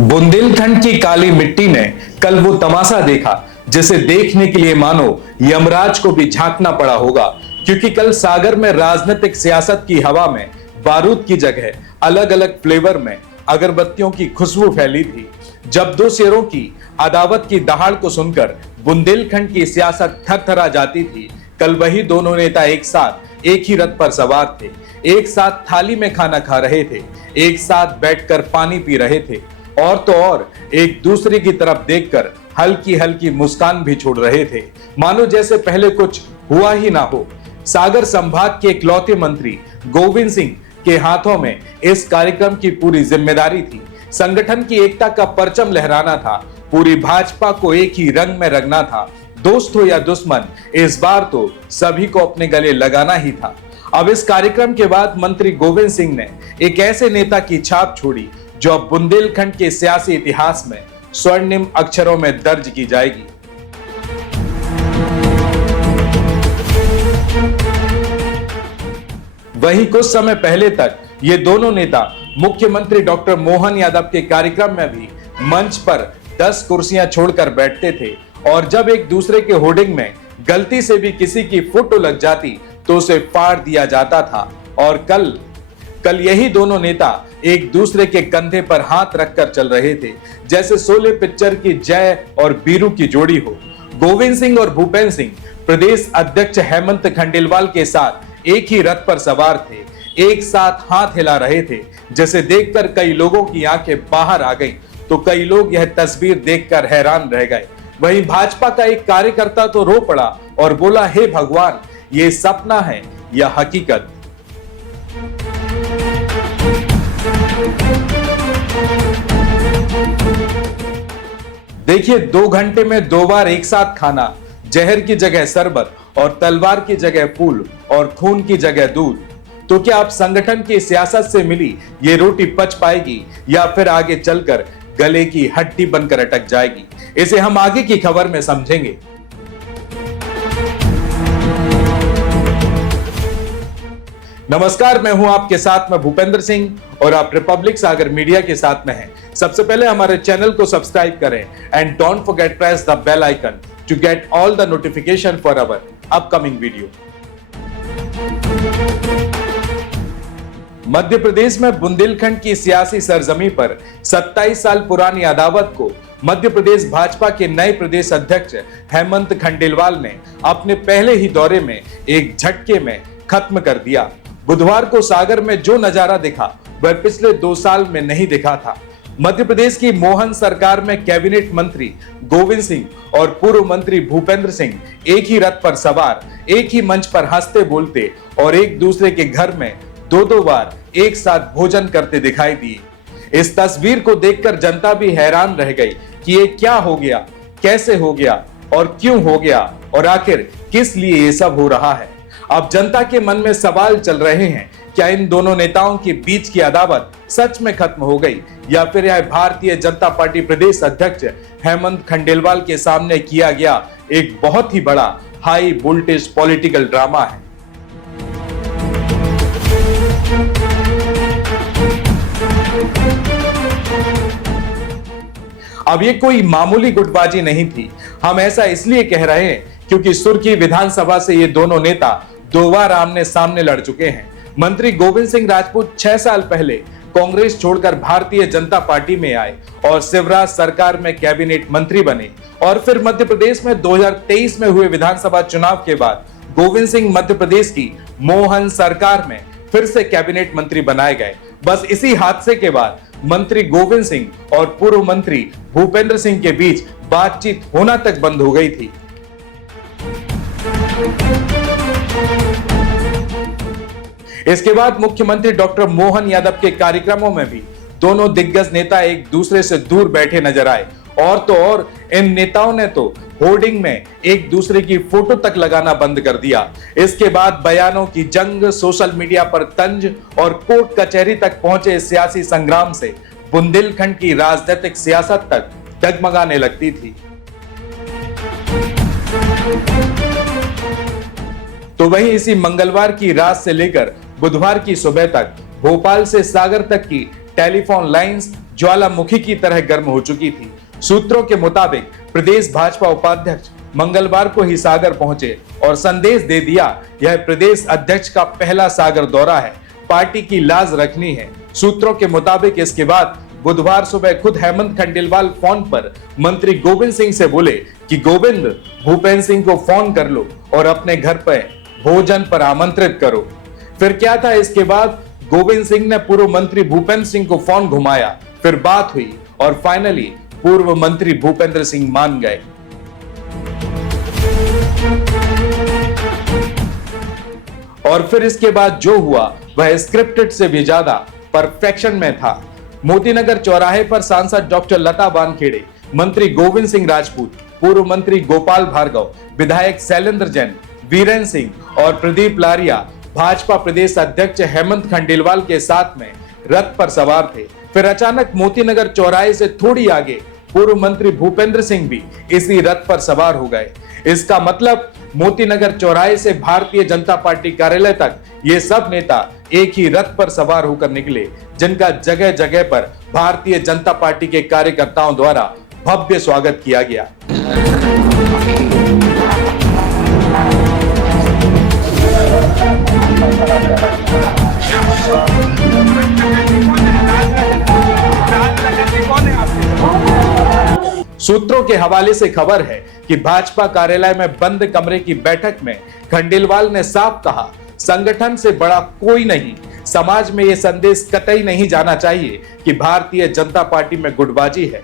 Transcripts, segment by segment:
बुंदेलखंड की काली मिट्टी ने कल वो तमाशा देखा जिसे देखने के लिए मानो यमराज को भी झांकना पड़ा होगा, क्योंकि कल सागर में राजनीतिक सियासत की हवा में बारूद की जगह अलग अलग फ्लेवर में अगरबत्तियों की खुशबू फैली थी। जब दो शेरों की अदावत की दहाड़ को सुनकर बुंदेलखंड की सियासत थरथरा जाती थी, कल वही दोनों नेता एक साथ एक ही रथ पर सवार थे, एक साथ थाली में खाना खा रहे थे, एक साथ बैठकर पानी पी रहे थे और तो और एक दूसरे की तरफ देखकर हल्की हल्की मुस्कान भी छोड़ रहे थे, मानो जैसे पहले कुछ हुआ ही ना हो। सागर संभाग के इकलौते मंत्री गोविंद सिंह के हाथों में इस कार्यक्रम की पूरी जिम्मेदारी थी। संगठन की एकता का परचम लहराना था, पूरी भाजपा को एक ही रंग में रंगना था। दोस्त हो या दुश्मन, इस बार तो सभी को अपने गले लगाना ही था। अब इस कार्यक्रम के बाद मंत्री गोविंद सिंह ने एक ऐसे नेता की छाप छोड़ी जो अब बुंदेलखंड के सियासी इतिहास में स्वर्णिम अक्षरों में दर्ज की जाएगी। वहीं कुछ समय पहले तक ये दोनों नेता मुख्यमंत्री डॉक्टर मोहन यादव के कार्यक्रम में भी मंच पर 10 कुर्सियां छोड़कर बैठते थे और जब एक दूसरे के होर्डिंग में गलती से भी किसी की फोटो लग जाती तो उसे फाड़ दिया जाता था। और कल यही दोनों नेता एक दूसरे के कंधे पर हाथ रखकर चल रहे थे, जैसे शोले पिक्चर की जय और बीरू की जोड़ी हो। गोविंद सिंह और भूपेंद्र सिंह प्रदेश अध्यक्ष हेमंत खंडेलवाल के साथ एक ही रथ पर सवार थे, एक साथ हाथ हिला रहे थे, जैसे देखकर कई लोगों की आंखें बाहर आ गईं, तो कई लोग यह तस्वीर देखकर हैरान रह गए। वहीं भाजपा का एक कार्यकर्ता तो रो पड़ा और बोला, हे भगवान, ये सपना है या हकीकत। देखिए, 2 घंटे में 2 बार एक साथ खाना, जहर की जगह शरबत और तलवार की जगह फूल और खून की जगह दूध। तो क्या आप संगठन की सियासत से मिली ये रोटी पच पाएगी या फिर आगे चलकर गले की हड्डी बनकर अटक जाएगी? इसे हम आगे की खबर में समझेंगे। नमस्कार, मैं हूं आपके साथ में भूपेंद्र सिंह और आप रिपब्लिक सागर मीडिया के साथ में हैं। सबसे पहले हमारे चैनल को सब्सक्राइब करें and don't forget press the bell icon to get all the notification for our upcoming video. Madhya Pradesh में बुंदेलखंड की सियासी सरजमी पर 27 साल पुरानी अदावत को मध्य प्रदेश भाजपा के नए प्रदेश अध्यक्ष हेमंत खंडेलवाल ने अपने पहले ही दौरे में एक झटके में खत्म कर दिया। बुधवार को सागर में जो नजारा दिखा वह पिछले 2 साल में नहीं दिखा था। मध्य प्रदेश की मोहन सरकार में कैबिनेट मंत्री गोविंद सिंह और पूर्व मंत्री भूपेंद्र सिंह एक ही रथ पर सवार, एक ही मंच पर हंसते बोलते और एक दूसरे के घर में 2-2 बार एक साथ भोजन करते दिखाई दिए। इस तस्वीर को देखकर जनता भी हैरान रह गई कि ये क्या हो गया, कैसे हो गया और क्यों हो गया और आखिर किस लिए ये सब हो रहा है। अब जनता के मन में सवाल चल रहे हैं, क्या इन दोनों नेताओं के बीच की अदावत सच में खत्म हो गई या फिर यह भारतीय जनता पार्टी प्रदेश अध्यक्ष हेमंत खंडेलवाल के सामने किया गया एक बहुत ही बड़ा हाई वोल्टेज पॉलिटिकल ड्रामा है। अब ये कोई मामूली गुटबाजी नहीं थी। हम ऐसा इसलिए कह रहे हैं क्योंकि सुर्खी विधानसभा से ये दोनों नेता 2 बार आमने सामने लड़ चुके हैं। मंत्री गोविंद सिंह राजपूत 6 साल पहले कांग्रेस छोड़कर भारतीय जनता पार्टी में आए और शिवराज सरकार में कैबिनेट मंत्री बने और फिर मध्य प्रदेश में 2023 में हुए विधानसभा चुनाव के बाद गोविंद सिंह मध्य प्रदेश की मोहन सरकार में फिर से कैबिनेट मंत्री बनाए गए। बस इसी हादसे के बाद मंत्री गोविंद सिंह और पूर्व मंत्री भूपेंद्र सिंह के बीच बातचीत होना तक बंद हो गई थी। इसके बाद मुख्यमंत्री डॉक्टर मोहन यादव के कार्यक्रमों में भी दोनों दिग्गज नेता एक दूसरे से दूर बैठे नजर आए और तो और इन नेताओं ने तो होर्डिंग में एक दूसरे की फोटो तक लगाना बंद कर दिया। इसके बाद बयानों की जंग, सोशल मीडिया पर तंज और कोर्ट कचहरी तक पहुंचे सियासी संग्राम से बुंदेलखंड की राजनीतिक सियासत तक डगमगाने लगती थी। तो वहीं इसी मंगलवार की रात से लेकर बुधवार की सुबह तक भोपाल से सागर तक की टेलीफोन लाइंस ज्वालामुखी की तरह गर्म हो चुकी थी। सूत्रों के मुताबिक प्रदेश भाजपा उपाध्यक्ष मंगलवार को ही सागर पहुंचे और संदेश दे दिया, यह प्रदेश अध्यक्ष का पहला सागर दौरा है, पार्टी की लाज रखनी है। सूत्रों के मुताबिक इसके बाद बुधवार सुबह खुद हेमंत खंडेलवाल फोन पर मंत्री गोविंद सिंह से बोले कि गोविंद, भूपेंद्र सिंह को फोन कर लो और अपने घर पर भोजन पर आमंत्रित करो। फिर क्या था, इसके बाद गोविंद सिंह ने पूर्व मंत्री भूपेंद्र सिंह को फोन घुमाया, फिर बात हुई और फाइनली पूर्व मंत्री भूपेंद्र सिंह मान गए। और फिर इसके बाद जो हुआ वह स्क्रिप्टेड से भी ज्यादा परफेक्शन में था। मोतीनगर चौराहे पर सांसद डॉक्टर लता बानखेड़े, मंत्री गोविंद सिंह राजपूत, पूर्व मंत्री गोपाल भार्गव, विधायक शैलेंद्र जैन, वीरेंद्र सिंह और प्रदीप लारिया भाजपा प्रदेश अध्यक्ष हेमंत खंडेलवाल के साथ में रथ पर सवार थे। फिर अचानक मोतीनगर चौराहे से थोड़ी आगे पूर्व मंत्री भूपेंद्र सिंह भी इसी रथ पर सवार हो गए। इसका मतलब मोतीनगर चौराहे से भारतीय जनता पार्टी कार्यालय तक ये सब नेता एक ही रथ पर सवार होकर निकले, जिनका जगह जगह पर भारतीय जनता पार्टी के कार्यकर्ताओं द्वारा भव्य स्वागत किया गया। सूत्रों के हवाले से खबर है कि भाजपा कार्यालय में बंद कमरे की बैठक में खंडेलवाल ने साफ कहा, संगठन से बड़ा कोई नहीं, समाज में यह संदेश कतई नहीं जाना चाहिए कि भारतीय जनता पार्टी में गुटबाजी है।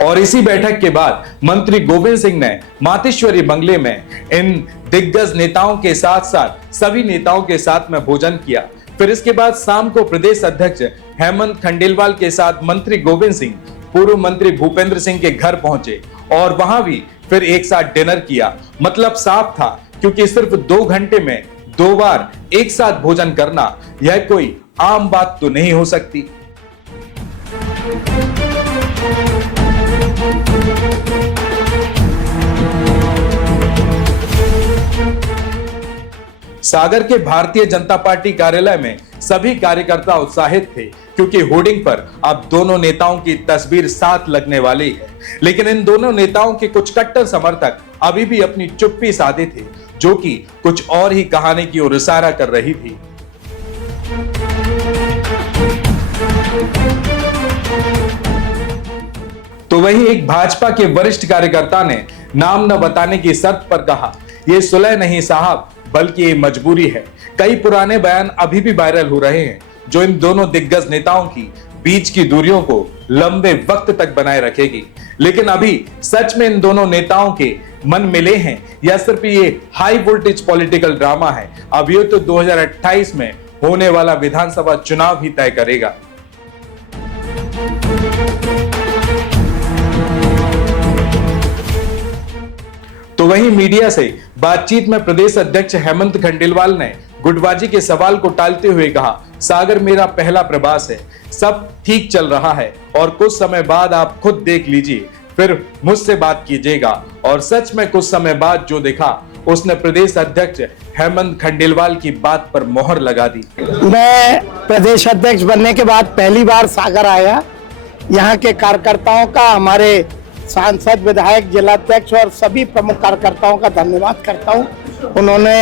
और इसी बैठक के बाद मंत्री गोविंद सिंह ने मातेश्वरी बंगले में इन दिग्गज नेताओं के साथ साथ सभी नेताओं के साथ में भोजन किया। फिर इसके बाद शाम को प्रदेश अध्यक्ष हेमंत खंडेलवाल के साथ मंत्री गोविंद सिंह पूर्व मंत्री भूपेंद्र सिंह के घर पहुंचे और वहां भी फिर एक साथ डिनर किया। मतलब साफ था, क्योंकि सिर्फ 2 घंटे में 2 बार एक साथ भोजन करना यह कोई आम बात तो नहीं हो सकती। सागर के भारतीय जनता पार्टी कार्यालय में सभी कार्यकर्ता उत्साहित थे, क्योंकि होर्डिंग पर अब दोनों नेताओं की तस्वीर साथ लगने वाली है। लेकिन इन दोनों नेताओं के कुछ कट्टर समर्थक अभी भी अपनी चुप्पी साधे थे, जो कि कुछ और ही कहानी की ओर इशारा कर रही थी। तो वही एक भाजपा के वरिष्ठ कार्यकर्ता ने नाम न बताने की शर्त पर कहा, यह सुलह नहीं साहब, बल्कि ये मजबूरी है। कई पुराने बयान अभी भी वायरल हो रहे हैं, जो इन दोनों दिग्गज नेताओं की बीच की दूरियों को लंबे वक्त तक बनाए रखेगी। लेकिन अभी सच में इन दोनों नेताओं के मन मिले हैं या सिर्फ ये हाई वोल्टेज पॉलिटिकल ड्रामा है, अब ये तो 2028 में होने वाला विधानसभा चुनाव ही तय करेगा। तो वहीं मीडिया से बातचीत में प्रदेश अध्यक्ष हेमंत खंडेलवाल ने गुटबाजी के सवाल को टालते हुए कहा, सागर मेरा पहला प्रवास है, सब ठीक चल रहा है और कुछ समय बाद आप खुद देख लीजिए, फिर मुझसे बात कीजिएगा। और सच में कुछ समय बाद जो देखा, उसने प्रदेश अध्यक्ष हेमंत खंडेलवाल की बात पर मोहर लगा दी। मैं प्रदेश अध्यक्ष बनने के बाद पहली बार सागर आया। यहाँ के कार्यकर्ताओं का, हमारे सांसद, विधायक, जिलाध्यक्ष और सभी प्रमुख कार्यकर्ताओं का धन्यवाद करता हूँ। उन्होंने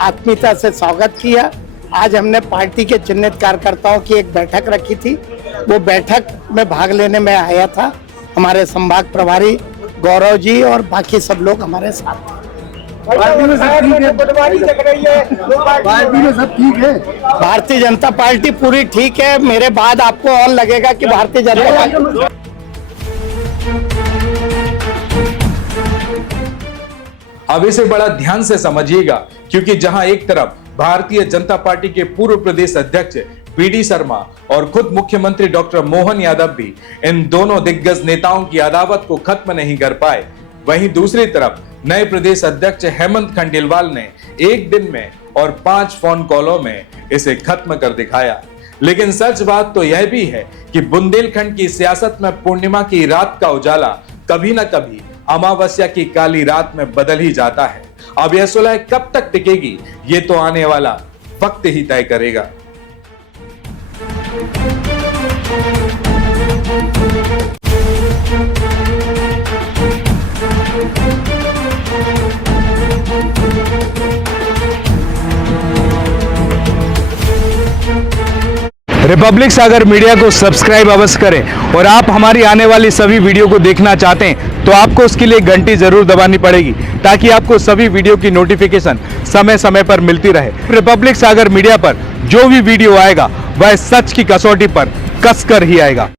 आत्मीयता से स्वागत किया। आज हमने पार्टी के चिन्हित कार्यकर्ताओं की एक बैठक रखी थी, वो बैठक में भाग लेने में आया था। हमारे संभाग प्रभारी गौरव जी और बाकी सब लोग हमारे साथ थे। भारतीय जनता पार्टी पूरी ठीक है। मेरे बाद आपको और लगेगा कि भारतीय जनता पार्टी। अब इसे बड़ा ध्यान से समझिएगा, क्योंकि जहां एक तरफ भारतीय जनता पार्टी के पूर्व प्रदेश अध्यक्ष बीडी शर्मा और खुद मुख्यमंत्री डॉक्टर मोहन यादव भी इन दोनों दिग्गज नेताओं की अदावत को खत्म नहीं कर पाए, वहीं दूसरी तरफ नए प्रदेश अध्यक्ष हेमंत खंडेलवाल ने एक दिन में और 5 फोन कॉलों में इसे खत्म कर दिखाया। लेकिन सच बात तो यह भी है कि बुंदेलखंड की सियासत में पूर्णिमा की रात का उजाला कभी न कभी अमावस्या की काली रात में बदल ही जाता है। अब यह सुलह कब तक टिकेगी, ये तो आने वाला वक्त ही तय करेगा। रिपब्लिक सागर मीडिया को सब्सक्राइब अवश्य करें और आप हमारी आने वाली सभी वीडियो को देखना चाहते हैं तो आपको उसके लिए घंटी जरूर दबानी पड़ेगी ताकि आपको सभी वीडियो की नोटिफिकेशन समय समय पर मिलती रहे। रिपब्लिक सागर मीडिया पर जो भी वीडियो आएगा वह सच की कसौटी पर कसकर ही आएगा।